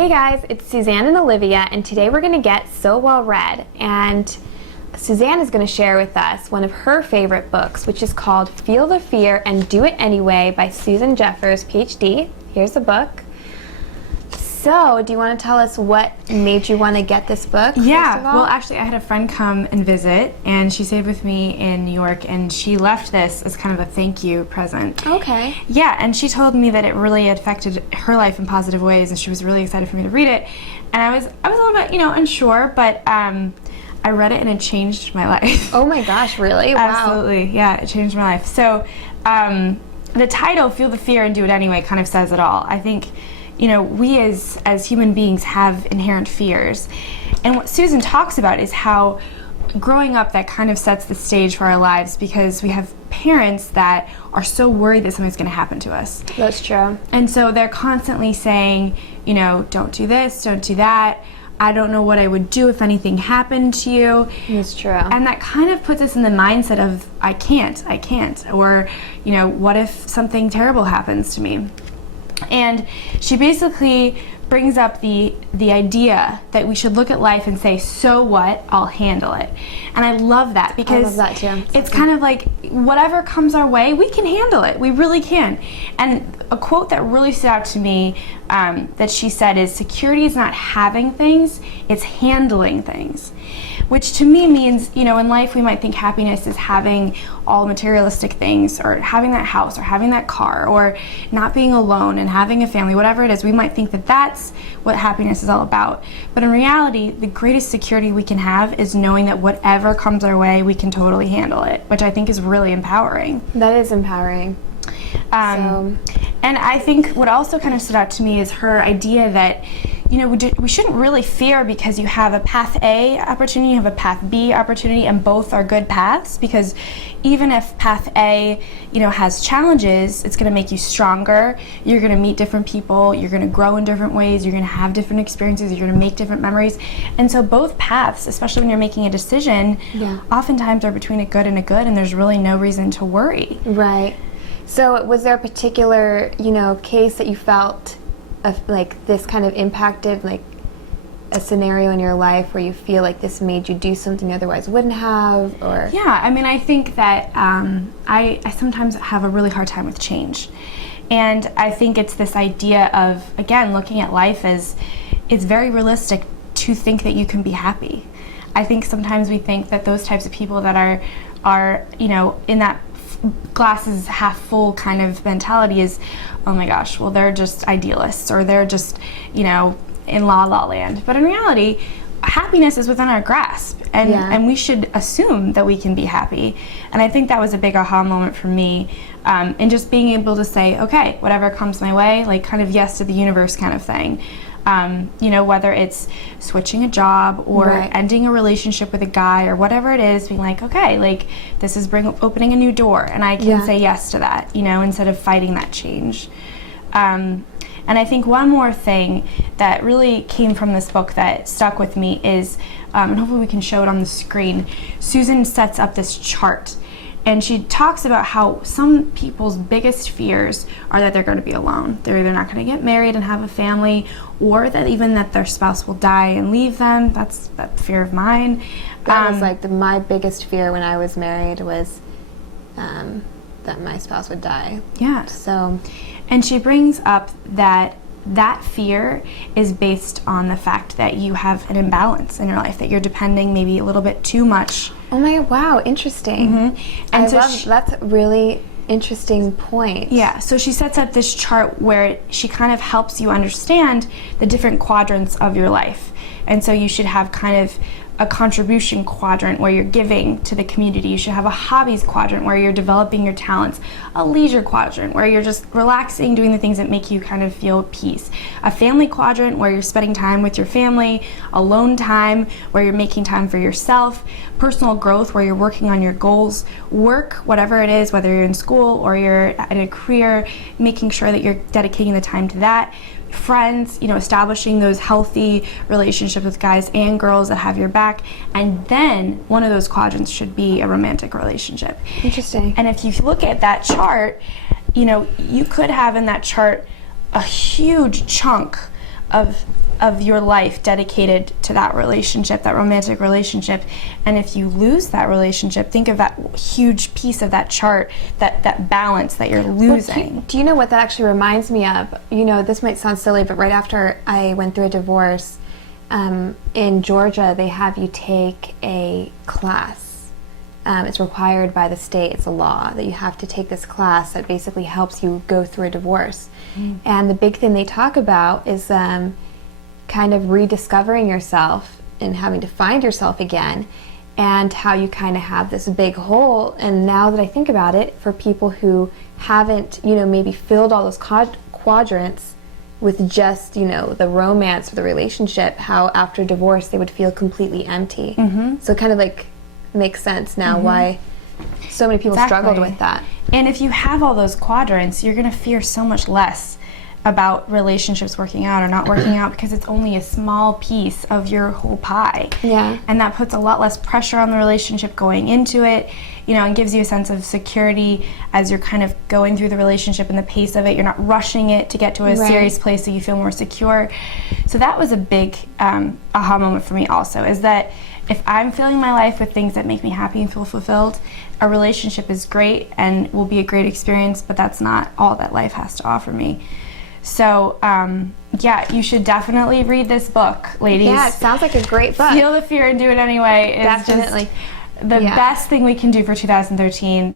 Hey guys, it's Suzanne and Olivia, and today we're going to get so well read. And Suzanne is going to share with us one of her favorite books, which is called Feel the Fear and Do It Anyway by Susan Jeffers, PhD. Here's the book. So, do you want to tell us what made you want to get this book? Yeah, well, actually, I had a friend come and visit, and she stayed with me in New York, and she left this as kind of a thank you present. Okay. Yeah, and she told me that it really affected her life in positive ways, and she was really excited for me to read it. And I was a little bit, unsure, but I read it and it changed my life. Oh my gosh, really? Wow. Absolutely, yeah, it changed my life. So, the title, Feel the Fear and Do It Anyway, kind of says it all. I think we as human beings have inherent fears. And what Susan talks about is how growing up that kind of sets the stage for our lives, because we have parents that are so worried that something's going to happen to us. That's true. And so they're constantly saying, don't do this, don't do that. I don't know what I would do if anything happened to you. That's true. And that kind of puts us in the mindset of, I can't. Or, what if something terrible happens to me? And she basically brings up the idea that we should look at life and say, so what, I'll handle it. And I love that, because I love that too. It's kind of like whatever comes our way, we can handle it. We really can. And a quote that really stood out to me that she said is, security is not having things, it's handling things. Which to me means, in life we might think happiness is having all materialistic things, or having that house, or having that car, or not being alone and having a family, whatever it is. We might think that that's what happiness is all about. But in reality, the greatest security we can have is knowing that whatever comes our way, we can totally handle it, which I think is really empowering. That is empowering. And I think what also kind of stood out to me is her idea that we shouldn't really fear because you have a path A opportunity, you have a path B opportunity, and both are good paths, because even if path A, has challenges, it's going to make you stronger. You're going to meet different people, you're going to grow in different ways, you're going to have different experiences, you're going to make different memories. And so both paths, especially when you're making a decision, oftentimes are between a good and a good, and there's really no reason to worry. Right. So was there a particular, case that you felt of like this kind of impacted, like a scenario in your life where you feel like this made you do something you otherwise wouldn't have? Or yeah, I think that I sometimes have a really hard time with change. And I think it's this idea of, again, looking at life as it's very realistic to think that you can be happy. I think sometimes we think that those types of people that are in that glass is half full kind of mentality is, oh my gosh, well, they're just idealists, or they're just, in la la land. But in reality, happiness is within our grasp, and we should assume that we can be happy. And I think that was a big aha moment for me, and just being able to say, okay, whatever comes my way, like kind of yes to the universe kind of thing. Whether it's switching a job or ending a relationship with a guy or whatever it is, being like, okay, like this is opening a new door, and I can say yes to that, instead of fighting that change. And I think one more thing that really came from this book that stuck with me is, and hopefully we can show it on the screen, Susan sets up this chart. And she talks about how some people's biggest fears are that they're going to be alone. They're either not going to get married and have a family, or that even that their spouse will die and leave them. That's that fear of mine. That was like my biggest fear when I was married was that my spouse would die. Yeah. So, and she brings up that fear is based on the fact that you have an imbalance in your life, that you're depending maybe a little bit too much. Oh my, wow, interesting. Mm-hmm. And that's a really interesting point. Yeah, so she sets up this chart where she kind of helps you understand the different quadrants of your life. And so you should have kind of a contribution quadrant where you're giving to the community. You should have a hobbies quadrant where you're developing your talents, a leisure quadrant where you're just relaxing, doing the things that make you kind of feel peace, a family quadrant where you're spending time with your family, alone time where you're making time for yourself, personal growth where you're working on your goals, work, whatever it is, whether you're in school or you're in a career, making sure that you're dedicating the time to that. Friends, establishing those healthy relationships with guys and girls that have your back. And then one of those quadrants should be a romantic relationship. Interesting. And if you look at that chart, you could have in that chart a huge chunk of your life dedicated to that relationship, that romantic relationship. And if you lose that relationship, think of that huge piece of that chart, that balance that you're losing. Well, do you know what that actually reminds me of? You know, this might sound silly, but right after I went through a divorce, in Georgia, they have you take a class. It's required by the state. It's a law that you have to take this class that basically helps you go through a divorce. And the big thing they talk about is kind of rediscovering yourself and having to find yourself again, and how you kind of have this big hole. And now that I think about it, for people who haven't, you know, maybe filled all those quadrants with just, you know, the romance or the relationship, how after divorce they would feel completely empty. So it kind of like makes sense now why so many people struggled with that. And if you have all those quadrants, you're going to fear so much less about relationships working out or not working out, because it's only a small piece of your whole pie. Yeah. And that puts a lot less pressure on the relationship going into it, you know, and gives you a sense of security as you're kind of going through the relationship and the pace of it. You're not rushing it to get to a serious place, so you feel more secure. So that was a big aha moment for me also, is that if I'm filling my life with things that make me happy and feel fulfilled, a relationship is great and will be a great experience, but that's not all that life has to offer me. So, yeah, you should definitely read this book, ladies. Yeah, it sounds like a great book. Feel the Fear and Do It Anyway is definitely just the best thing we can do for 2013.